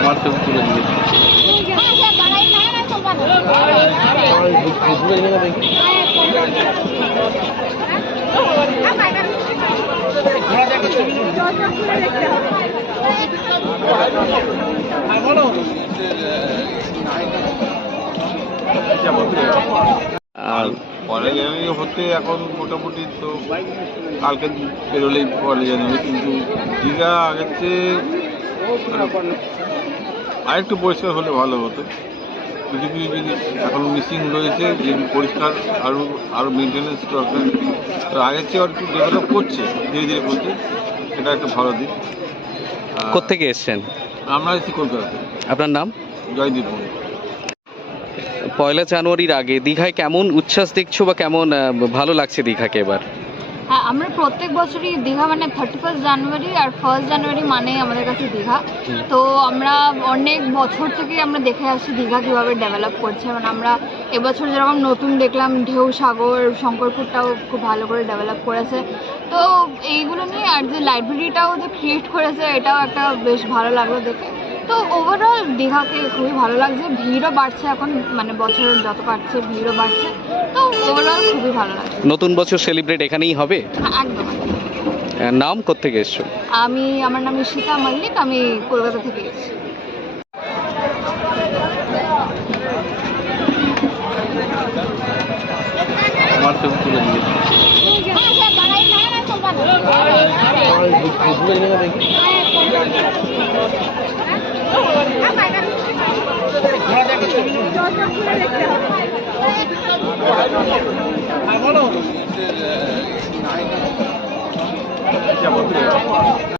আমার ছবি তুলে দিয়েছে আর পরে জানুয়ারি হতে এখন মোটামুটি তো কালকে বেরোলেই পরে জানুয়ারি কিন্তু দীঘা আগের চেয়ে আরেকটু পরিষ্কার হলে ভালো হতো। কিছু কিছু জিনিস এখন মিসিং রয়েছে যেগুলো পরিষ্কার আরও আরও মেনটেন্যান্স দরকার। তো আগের চেয়ে আর একটু ডেভেলপ করছে ধীরে ধীরে করছে সেটা একটা ভালো দিক। আর কোত্থেকে এসছেন? আমরা এসেছি কলকাতাতে। আপনার নাম? জয়দীপ মন্দির পয়লা জানুয়ারির আগে দীঘায় কেমন উচ্ছ্বাস দেখছ বা কেমন ভালো লাগছে দীঘাকে এবার? হ্যাঁ আমরা প্রত্যেক বছরই দীঘা মানে থার্টি ফার্স্ট জানুয়ারি আর ফার্স্ট জানুয়ারি মানে আমাদের কাছে দীঘা। তো আমরা অনেক বছর থেকে আমরা দেখে আসছি দীঘা কীভাবে ডেভেলপ করছে। মানে আমরা এবছর যেরকম নতুন দেখলাম ঢেউ সাগর শঙ্করপুরটাও খুব ভালো করে ডেভেলপ করেছে। তো এইগুলো নিয়ে আর যে লাইব্রেরিটাও যে ক্রিয়েট করেছে এটাও একটা বেশ ভালো লাগল দেখে। তো ওভারঅল দীঘাকে খুবই ভালো লাগছে। ভিড়ও বাড়ছে এখন মানে বছর যত কাটছে ভিড়ও বাড়ছে। তো ওভারঅল খুবই ভালো লাগছে। নতুন বছর সেলিব্রেট এখানেই হবে? হ্যাঁ, একদম নাম কোত্থেকে এসছো? আমি আমার নাম ঈশিতা মল্লিক আমি কলকাতা থেকে এসেছি। আমার ছবি তুলে দিয়েছে। হ্যাঁ,